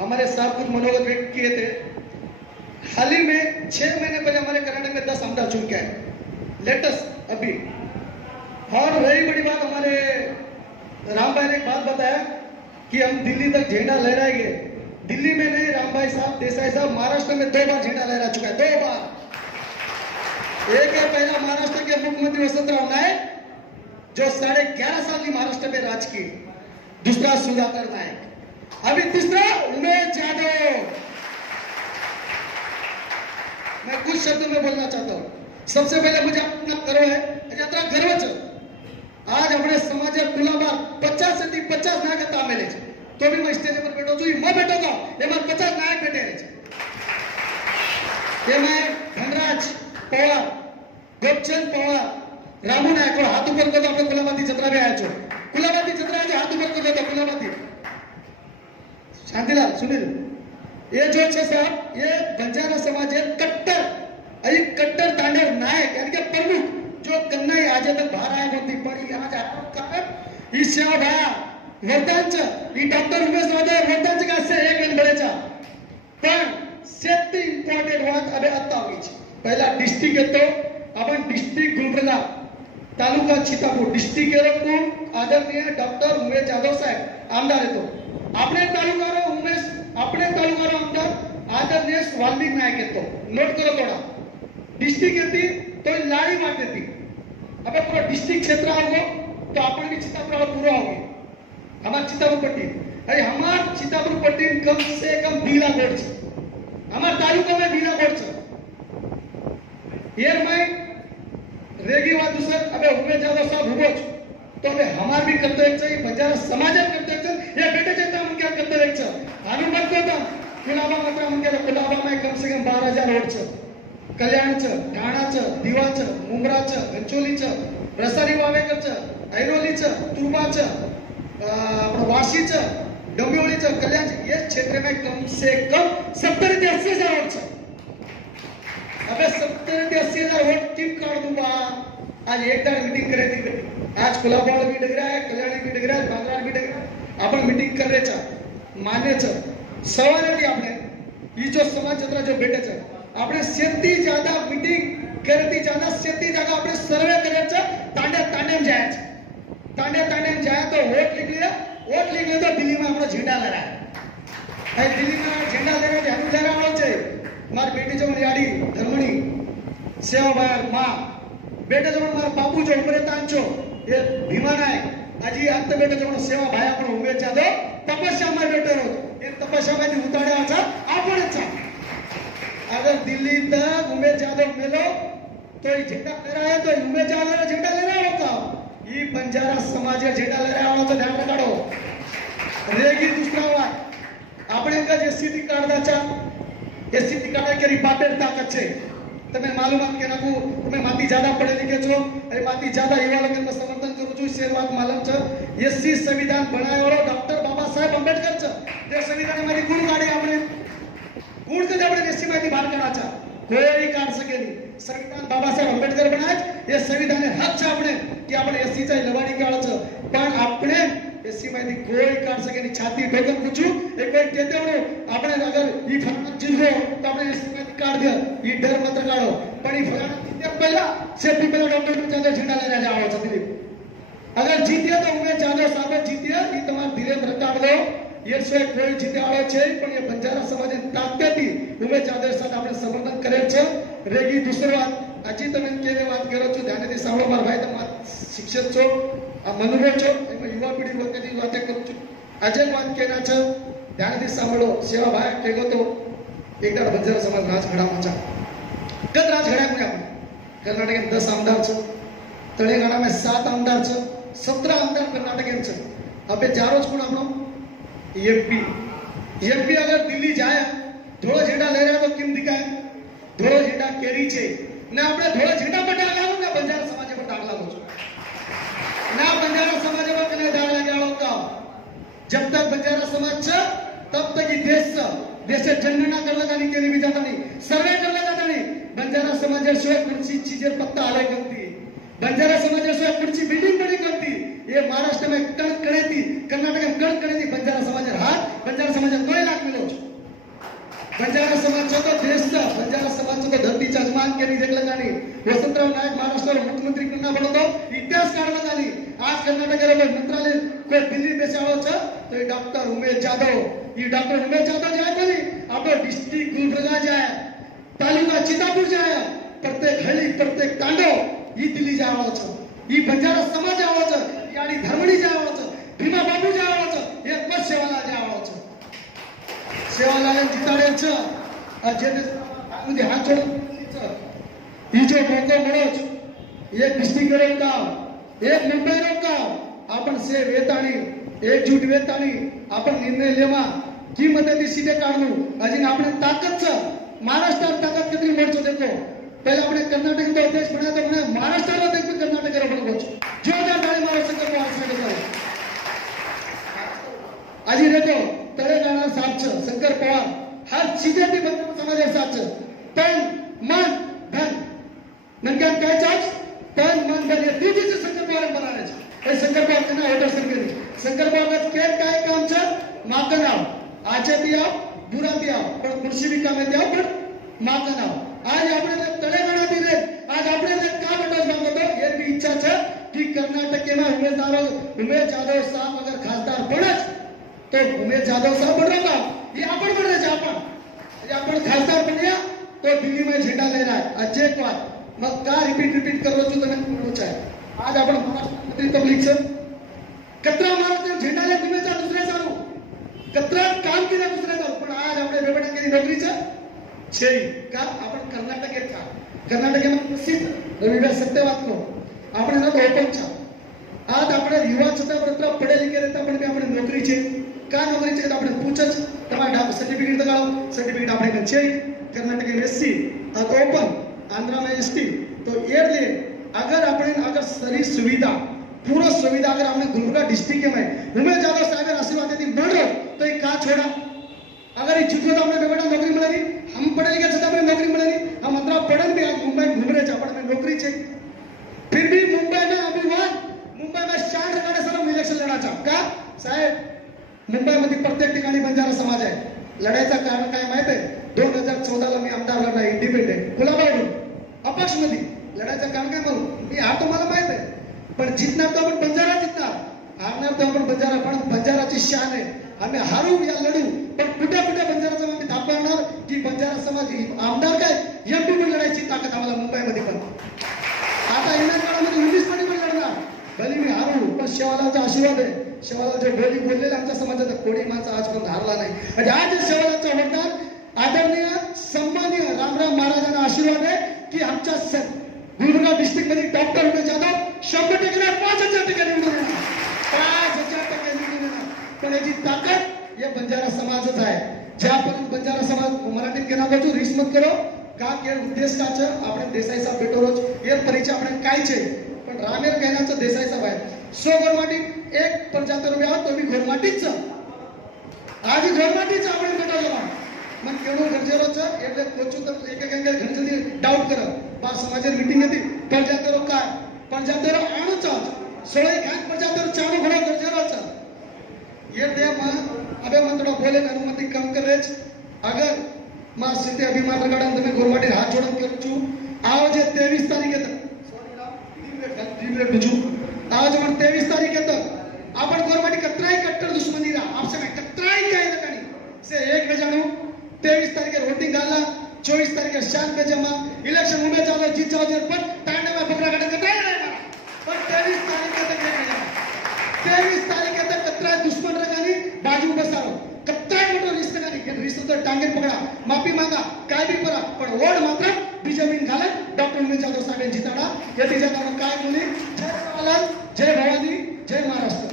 हमारे साहब कुछ मनोगत व्यक्त किए थे। हाल ही में छह महीने पहले हमारे कर्नाटक में दस आमदार चुन के आए लेटेस्ट अभी। और वही बड़ी बात हमारे राम भाई ने एक बात बताया कि हम दिल्ली तक झंडा लहराएँगे। दिल्ली में नहीं, राम भाई साहब, देसाई साहब, महाराष्ट्र में दो बार झंडा लहरा चुका है, दो बार। एक है पहला महाराष्ट्र के मुख्यमंत्री वसंतराव नायक, जो साढ़े ग्यारह साल की महाराष्ट्र में राज की दूसरा सुधाकर नायक। अभी तीसरा उमेश यादव मैं कुछ शब्दों में बोलना चाहता हूं सबसे पहले मुझे अपना गर्व है यात्रा गर्व છે આજ આપણે સમાજે ખુલ્લામાં પચાસ થી પચાસ નાયક હતા મેલે છે તો બી मैं સ્ટેજ પર બેઠો છું ઈ मैं બેઠો હતો એમાં પચાસ નાયક બેઠે રહે છે એમાં ધનરાજ પવાર ગોપચંદ પવાર રામુ નાયક હાથ ઉપર કરો આપણે કુલામાંથી જત્રા બી આવ્યા છો शांतिलाल सुनील ये जो है साहब ये बंजारा समाज है कट्टर अरे कट्टर तांडव नायक यानी कि प्रमुख जो कन्नई आज तक बाहर आया होती पण आज कारण ही सेवा भाया वर्धांच ही डॉक्टर उमेश जाधव वर्धांच का से एक गण बळेचा पण सेफ्टी इम्पॉर्टंट વાત હવે आता આવી છે પહેલા ડિસ્ટ્રિક્ટ હતો आपण डिस्ट्रिक्ट गुलबर्गा तालुका चितापूर डिस्ट्रिक्ट एरोपूर आदरणीय डॉक्टर उमेश जाधव साहेब आमदार येतो આપણે તાલુકાનો ઉમેશ આપણે તાલુકાનો આમદાર આદરણીય વાલ્મીક નાયક હતો નોટ કરો થોડા ડિસ્ટ્રિક્ટ હતી તો એ લાડી માટે હતી હવે પૂરો ડિસ્ટ્રિક્ટ ક્ષેત્ર આવ્યો તો આપણે भी चितापुर वाला पूरा हो गया हमार चितापुर पट्टी अरे हमार चितापुर पट्टी में कम से कम बीला बोर्ड છે हमार तालुका में बीला बोर्ड છે યાર मैं રેગી વાત સર હવે ઉમેશ જાદવ સાહેબ ઉભો છું તો હવે हमार भी कर्तव्य છે बंजारा समाज कर्तव्य છે या बेटे चेता कार्यक्रम करते रहेछ हामी मत देता किलाबा मात्र म्हणजे में कम से कम बारह हजार रोडचं. कल्याणचं ठाणाचं दिवाचं मुंब्राचं गंचोलीचं रसारी वावेकरचं ऐरोलीचं तुरबाचं आपलं वाशीचं डोंबिवलीचं कल्याणचं ये क्षेत्र में कम से कम सत्तर ते अस्सी हजार रोडचं. अबे सत्तर ते अस्सी हजार वोट टीम काढ दूंगा आज एक दाड मीटिंग करायची आज कोल्हापूरला भी डगरा आहे कल्याण भी डगरा आहे बांद्रा भी डगरा आपण मीटिंग करायचा માને છે સવારેથી આપણે એ જો સમાજત્ર જો બેઠે છે આપણે સેતી જ્યાદા મીટિંગ કરતી જ્યાદા સેતી જગહ આપણે સર્વે કરે છે તાંડે તાંડે જાય છે તાંડે તાંડે જાય તો વોટ નીકળી વોટ નીકળી તો દિલ્હીમાં આપણો ઝંડા લહેરાય એ દિલ્હીમાં ઝંડા લહેરાય ઝંડો લહેરાવાનો છે માર બેટી જો મારી આડી ધર્મણી સેવાભાઈ માં બેટા જો મારા બાપુ જો ઉમરે તાંચો એ ભીમાનાય આજે આજ તો બેટા જો સેવા ભાઈ આપણો ઉમેર ચાલે तपशामध्ये ठरवतो एक तपशामध्ये उताडायचा आपणच अगर दिल्ली तक उमेश यादव मिलो तो ये झेंडा लहराया तो उमेश यादव ने झेंडा लहराया होता ये बंजारा समाज झेंडा लहराया होता ध्यान रखो रेगी दूसरा हुआ આપણે એમ જે સ્થિતિ કાઢતા ચા એ સ્થિતિ કાઢે કે રિપાર્ટેડ તાકાત છે. તમે માલુમાત કે નાખું, તમે માથી જ્યાદા પડેલી કે છો? અરે માથી જ્યાદા એવા લગનમાં સમર્થન કરું છું. શેર વાત માલમ છે. એસસી સંવિધાન બનાવેલો ડોક્ટર સાહેબ આંબેડકર છે તે સંવિધાનમાંથી ગુણ કાઢે આપણે ગુણથી આપણે દેશમાંથી બહાર કાઢ્યા છે કોઈ કાઢ શકે નહીં સંવિધાન બાબા સાહેબ આંબેડકર બનાવે એ સંવિધાને હક છે આપણે કે આપણે એસી ચાઈ લવાડી કાળ છે પણ આપણે એસીમાંથી કોઈ કાઢ શકે નહીં છાતી ભેગમ પૂછ્યું એ કોઈ કહેતેવડો આપણે અગર ઈ ફરમાન જીવો તો આપણે એસીમાંથી કાઢ દે ઈ ડર મત કાઢો પણ ઈ ફરમાન પહેલા સેફટી પહેલા ડોક્ટર ચંદ્ર છીંડા લઈને જાવ છે દિલીપ અગર જીત્યા તો ઉમેશ જાદવ સાહેબ જીત્યા ઈ તમારે ધીરે રકાડ દો એ સિવાય કોઈ જીત્યાવાળો છે પણ એ બંજારા સમાજની તાકાતથી ઉમેશ જાદવ સાથે આપણે સમર્થન કરેલ છે રેગી દુસરો વાત હજી તમે કેવી વાત કરો છો ધ્યાનેથી સાંભળો મારા ભાઈ તમે શિક્ષક છો આ મનુભવ છો એમાં યુવા પેઢી વખતે વાતે કરું છું આજે એક વાત કેના છે ધ્યાનેથી સાંભળો સેવા ભાઈ કહેતો તો એકદા બંજારા સમાજ રાજગઢામાં છે ગત રાજગઢા કોઈ આપણે કર્ણાટક દસ આમદાર છે તળેગાળામાં સાત આમદાર છે सत्रह आमदार कर्नाटक यांचं आपले चारोच कोण आपण एम पी एम पी अगर दिल्ली जाया धोळा झेंडा लय रहा तो किमती काय ધોળો ઝંડા કેરી છે ને આપણે ધોળો ઝંડા પર ડાગલા ને બંજારા સમાજ પર ડાગલા લો ને બંજારા સમાજ પર કને ડાગલા ગયા હોતા જબ તક બંજારા સમાજ છે તબ તક ઈ દેશ છે દેશે જનગણના કરવા જાની કેરી બી જાતા નહીં સર્વે કરવા જાતા નહીં બંજારા સમાજ સિવાય કુછ ચીજેર પત્તા આલે કરતી બંજારા સમાજ સિવાય કુછ બિલ્ડિંગ બની કરતી એ મહારાષ્ટ્રમાં કડકડેતી કર્ણાટકમાં કડકડેતી બંજારા સમાજના હાથ બંજારા સમાજના તોય લાખ મળ્યો છે બંજારા સમાજ છે તો દેશનો બંજારા સમાજ છે તો ધરતી ચજમાન કેની જેટલા જાણી વસંતરાવ નાયક મહારાષ્ટ્રના મુખ્યમંત્રી કરના બોલતો ઇતિહાસ કાઢવા જાણી આજ કર્ણાટકરે મંત્રાલય કોઈ દિલ્હી બેસાડો છે તો એ ડોક્ટર ઉમેશ જાદવ એ ડોક્ટર ઉમેશ જાદવ જાય તો આપણો ડિસ્ટ્રિક્ટ ગુલબર્ગા જાય તાલુકા ચિતાપુર જાય પ્રત્યેક હળી પ્રત્યેક તાંડો એ દિલ્હી જવાનો છે એ બંજારા સમાજ આવવાનો છે आणि धर्मणीच्या आवाचं भीमा बाबूच्या आवाचं एक बस सेवालालच्या आवाचं सेवालाल जिताड्यांचं जे हात जोडून डोंगर म्हणून एक डिस्टिंगरेट गाव एक मुंबईरोड गाव आपण से वेताणी एकजूट आपण निर्णय लेवा की काढू. अजून आपण ताकदच महाराष्ट्रात ताकद पहिले आपण कर्नाटक देश म्हणा महाराष्ट्राला ಕರ್ನಾಟಕ ಪಡೆದುಕೊಳ್ಳು ಜೋರ್ದಾರ್ ದಾಳಿ ಮಾಡುವ ಸಂಕಲ್ಪ ಮಾಡಿಸಬೇಕಾದ આજે રેકો તળેગાળા સાથ છે શંકર પવાર હર ચીજેથી બંધ સમાજ સાથ છે તન મન ધન નંકાન કહે છે તન મન ધન એ ત્રીજી છે શંકર પવાર બનાવે છે એ શંકર પવાર તેના હેઠળ કરી શંકર પવાર કેમ કાય કામ છે માતન આવ આચેથી આવ બુરાથી આવ પણ ખુરશી બી કામે ત્યાં પણ માતન આવ આજ આપણે તળેગાળાથી રેખ વિષય છે કે કર્ણાટકમાં ઉમેદવારો ઉમેદ જાદવ સાહેબ અગર ખાસદાર બને તો ઉમેદ જાદવ સાહેબ બનેગા ये अपन बने जा अपन अपन खासदार बन गया तो दिल्ली में झंडा ले रहा है अच्छे एक बार मैं का रिपीट रिपीट कर रहा हूँ तो मैं बोलना चाहे आज अपन महाराष्ट्र पब्लिक से कतरा मारो तो झेंडा ले तुम्हें चार दूसरे साल कतरा काम के दुसरे साल पण आज अपने बेबटा के नौकरी छे छे का अपन कर्नाटक का कर्नाटक में प्रसिद्ध रविवार सत्यवाद को આપણે એનો ઓપન છે आज આપણે યુવા છતાં પણ પઢે લીખે રહેતા પણ બી આપણે નોકરી છે કા નોકરી છે તો આપણે પૂછ જ તમારા સર્ટિફિકેટ લગાવો સર્ટિફિકેટ આપણે કન છે कर्नाटक में एससी और ओपन आंध्र में एसटी तो ये लिए अगर अपने अगर सारी सुविधा पूरा सुविधा अगर हमने गुलबर्गा डिस्ट्रिक्ट में लढायचं कारण काय माहीत आहे? दोन हजार चौदाला मी आमदार लढला इंडिपेंडेंट कुलाबावरून अपक्षमध्ये लढायचं कारण काय करू मी हा तुम्हाला माहीत आहे. पण जिंकणार तो आपण बंजारा जिंकणार हारणार तर आपण बंजारा पण बंजाराची शान आहे. आम्ही हारू या लढू पण कुठे कुठे बंजाराचा आम्ही दाखवणार की बंजारा समाज आमदार काय? एमपी पण लढायची ताकद आम्हाला मुंबईमध्ये पण. आता येणार काळामध्ये इंग्लिशमध्ये पण लढणार. भले मी हारू पण शेवालाचा आशीर्वाद आहे. शेवाळाच्या डोली बोललेला आमच्या समाजाचा कोणी माणसा आज पण धारला नाही. म्हणजे आज शेवाळाच्या हॉटेल आदरणीय सन्मानीय रामराम महाराजांना आशीर्वाद आहे की आमच्या गुरुगाव डिस्ट्रिक्टमध्ये डॉक्टर उमेश जाधव शंभर टक्के पाच हजार टक्के निवडून पाच हजार टक्के निवडून पण याची ताकद या बंजारा समाजच आहे. ज्या आपण बंजारा समाज मराठीत केला पाहिजे रिस्मत करो. का के उद्देश का छे આપણે દેસાઈ સાહેબ બેટો રોજ એ પરિચય આપણે કાઈ છે પણ રામેર કહેના आहे सो घोरमाटी एक पंच्याहत्तर रुपये आहोत तुम्ही घोरमाटीच आज घोरमाटीच आपण बेटा जमा मग केवढं गरजेरो छ એટલે કોચું તો એક એક અંગે ઘણી ડાઉટ કરો બા સમાજેર મીટિંગ હતી पंच्याहत्तर काय पंच्याहत्तर आणूच सोळे खान पंच्याहत्तर चालू घोडा गरजेरो छ ये दे मा अबे मंतडो बोले अनुमति कम करेच अगर मा सिद्धे अभिमान रगडन तुम्ही घोरमाटी हात जोडून करचू आओ जे 23 तारीख येतं બીજું आज पण तेवीस तारीख येतं आपण गोरमाटी कत्राई कट्टर दुश्मनी रा आपसे काय कत्राई काय लकानी से एक बेजाणू तेवीस तारीख वोटिंग घालला चोवीस तारीख शांत पे जमा इलेक्शन उभे चालू जीत जाओ जर पण तांडे में कत्राई नाही मारा पण तेवीस तारीख येतं एक बेजाणू तेवीस तारीख येतं कत्राई दुश्मन रगानी बाजू बसारो कत्राई मोठं रिस्त गानी रिस्त तर टांगे पकडा माफ़ी मागा काय बी करा पण वोट मात्र बीजेपीन घालत डॉक्टर उमेश जाधव साहेब जिताडा या तिच्या काय बोली जय जय भवानी जय महाराष्ट्र